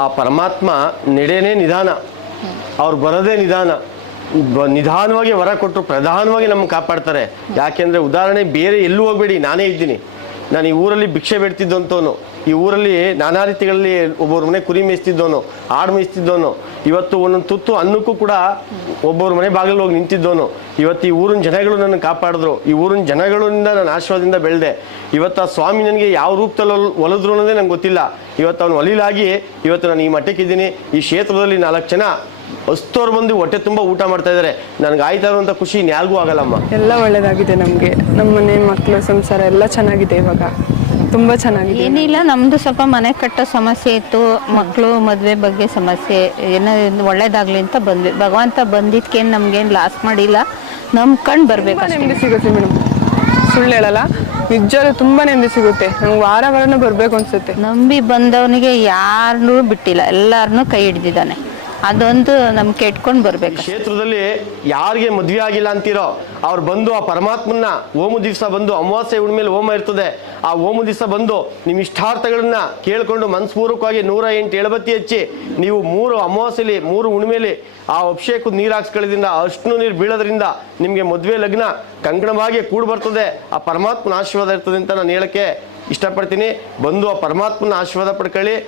ಆ ಪರಮಾತ್ಮ ನಡೆಯೇ ನಿಧಾನ, ಅವ್ರು ಬರೋದೇ ನಿಧಾನ. ನಿಧಾನವಾಗಿ ವರ ಕೊಟ್ಟರು ಪ್ರಧಾನವಾಗಿ ನಮ್ಮನ್ನು ಕಾಪಾಡ್ತಾರೆ. ಯಾಕೆಂದರೆ ಉದಾಹರಣೆ ಬೇರೆ ಎಲ್ಲೂ ಹೋಗಬೇಡಿ, ನಾನೇ ಇದ್ದೀನಿ. ನಾನು ಈ ಊರಲ್ಲಿ ಭಿಕ್ಷೆ ಬೇಡ್ತಿದ್ದಂಥವನು, ಈ ಊರಲ್ಲಿ ನಾನಾ ರೀತಿಗಳಲ್ಲಿ ಒಬ್ಬೊಬ್ಬರ ಮನೆ ಕುರಿ ಮೇಯಿಸ್ತಿದ್ದವನು, ಆಡು ಮೇಯಿಸ್ತಿದ್ದವನು. ಇವತ್ತು ಒಂದೊಂದು ತುತ್ತು ಅನ್ನಕ್ಕೂ ಕೂಡ ಒಬ್ಬೊಬ್ಬರ ಮನೆ ಬಾಗಿಲು ಹೋಗಿ ನಿಂತಿದ್ದವನು. ಇವತ್ತು ಈ ಊರಿನ ಜನಗಳು ನನ್ನ ಕಾಪಾಡಿದ್ರು. ಈ ಊರಿನ ಜನಗಳಿಂದ ನಾನು ಆಶೀರ್ವಾದದಿಂದ ಬೆಳೆದೆ. ಇವತ್ತು ಆ ಸ್ವಾಮಿ ನನಗೆ ಯಾವ ರೂಪದಲ್ಲಿ ಒಲಿದ್ರು ಅನ್ನೋದೇ ನಂಗೆ ಗೊತ್ತಿಲ್ಲ. ಇವತ್ತು ಅವನು ಒಲಿಲಾಗಿ ಇವತ್ತು ನಾನು ಈ ಮಟ್ಟಕ್ಕಿದ್ದೀನಿ. ಈ ಕ್ಷೇತ್ರದಲ್ಲಿ 4 ಜನ ಅಸ್ತೋರು ಬಂದು ಹೊಟ್ಟೆ ತುಂಬ ಊಟ ಮಾಡ್ತಾ ಇದ್ದಾರೆ. ನನಗೆ ಆಯ್ತಾ ಇರುವಂಥ ಖುಷಿ ಇನ್ಯಾರಿಗೂ ಆಗಲ್ಲಮ್ಮ. ಎಲ್ಲ ಒಳ್ಳೇದಾಗಿದೆ ನಮಗೆ. ನಮ್ಮ ಮನೆ ಮಕ್ಕಳು ಸಂಸಾರ ಎಲ್ಲ ಚೆನ್ನಾಗಿದೆ, ಇವಾಗ ತುಂಬ ಚೆನ್ನಾಗಿದೆ. ಏನಿಲ್ಲ, ನಮ್ದು ಸ್ವಲ್ಪ ಮನೆ ಕಟ್ಟೋ ಸಮಸ್ಯೆ ಇತ್ತು, ಮಕ್ಕಳು ಮದುವೆ ಬಗ್ಗೆ ಸಮಸ್ಯೆ, ಏನೋ ಒಳ್ಳೇದಾಗ್ಲಿ ಅಂತ ಬಂದ್ವಿ. ಭಗವಂತ ಬಂದಿದ್ಕೇನು ನಮ್ಗೇನು ಲಾಸ್ ಮಾಡಿಲ್ಲ, ನಂಬ್ಕೊಂಡು ಬರ್ಬೇಕು. ನೆಮ್ಮದಿ ಸಿಗುತ್ತೆ ಮೇಡಮ್, ಸುಳ್ಳು ಹೇಳಲ್ಲ, ನಿಜವಾಗ್ಲೂ ತುಂಬ ನೆಮ್ಮದಿ ಸಿಗುತ್ತೆ. ನಂಗೆ ವಾರನೂ ಬರಬೇಕು ಅನ್ಸುತ್ತೆ. ನಂಬಿ ಬಂದವನಿಗೆ ಯಾರನ್ನೂ ಬಿಟ್ಟಿಲ್ಲ, ಎಲ್ಲಾರನ್ನೂ ಕೈ ಹಿಡ್ದಿದ್ದಾನೆ. ಅದೊಂದು ನಮ್ಗೆ ಕೆಟ್ಕೊಂಡು ಬರ್ಬೇಕು. ಕ್ಷೇತ್ರದಲ್ಲಿ ಯಾರಿಗೆ ಮದುವೆ ಆಗಿಲ್ಲ ಅಂತೀರೋ ಅವ್ರು ಬಂದು ಆ ಪರಮಾತ್ಮನ ಓಮು ದಿವಸ ಬಂದು, ಅಮಾವಾಸ್ಯೆ ಹುಣ್ಣಿಮೆಯಲ್ಲಿ ಹೋಮ ಇರ್ತದೆ, ಆ ಓಮು ದಿವಸ ಬಂದು ನಿಮ್ಮ ಇಷ್ಟಾರ್ಥಗಳನ್ನ ಕೇಳ್ಕೊಂಡು ಮನಸ್ಪೂರ್ವಕವಾಗಿ 108 ಎಳಬತ್ತಿ ಹಚ್ಚಿ ನೀವು 3 ಅಮಾವಾಸ್ಯೆಲಿ 3 ಹುಣ್ಣಿಮೆಲಿ ಆ ಅಭಿಷೇಕದ ನೀರು ಹಾಕ್ಸ್ಕೊಳ್ಳೋದ್ರಿಂದ, ಅಷ್ಟು ನೀರು ಬೀಳೋದ್ರಿಂದ ನಿಮಗೆ ಮದುವೆ ಲಗ್ನ ಕಂಕಣವಾಗಿ ಕೂಡಿ ಬರ್ತದೆ. ಆ ಪರಮಾತ್ಮನ ಆಶೀರ್ವಾದ ಇರ್ತದೆ ಅಂತ ನಾನು ಹೇಳಕ್ಕೆ ಇಷ್ಟಪಡ್ತೀನಿ. ಬಂದು ಆ ಪರಮಾತ್ಮನ ಆಶೀರ್ವಾದ ಪಡ್ಕೊಳ್ಳಿ.